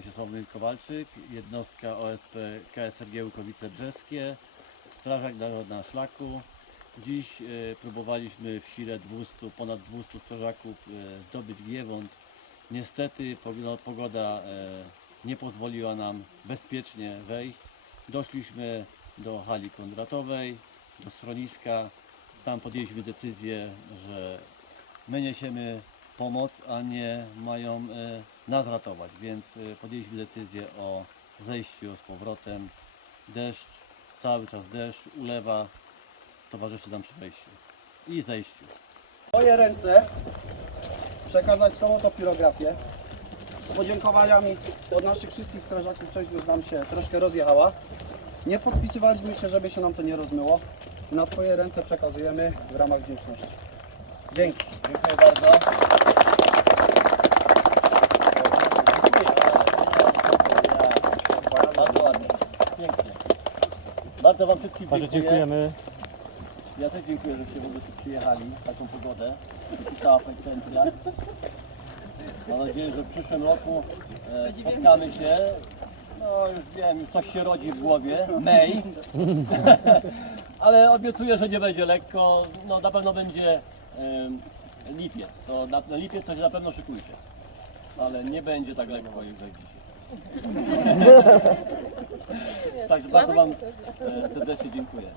nazywam się Sławomir Kowalczyk, jednostka OSP KSRG Łukowice Brzeskie, Strażak Narodna Szlaku. Dziś e, próbowaliśmy w sile 200, ponad 200 strażaków e, zdobyć Giewont. Niestety pogo- pogoda e, nie pozwoliła nam bezpiecznie wejść. Doszliśmy do hali kondratowej, do schroniska. Tam podjęliśmy decyzję, że my niesiemy pomoc, a nie mają e, nas ratować, więc e, podjęliśmy decyzję o zejściu z powrotem. Deszcz, cały czas deszcz, ulewa towarzyszy nam przy wejściu i zejściu. moje ręce przekazać tą oto pirografię z podziękowaniami od naszych wszystkich strażaków. Część już nam się troszkę rozjechała. Nie podpisywaliśmy się, żeby się nam to nie rozmyło. Na Twoje ręce przekazujemy w ramach wdzięczności. Dzięki. Dziękuję bardzo. Bardzo ładnie, pięknie. Bardzo Wam wszystkim Bardzo dziękujemy. Ja też dziękuję, żeście w ogóle tu przyjechali w taką pogodę. Wypisała penitencja. Mam nadzieję, że w przyszłym roku e, spotkamy się. No już wiem, już coś się rodzi w głowie. May. Ale obiecuję, że nie będzie lekko. No na pewno będzie lipiec. To na, na lipiec coś na pewno szykujcie. Ale nie będzie tak lekko jak dzisiaj. Także bardzo Wam e, serdecznie dziękuję.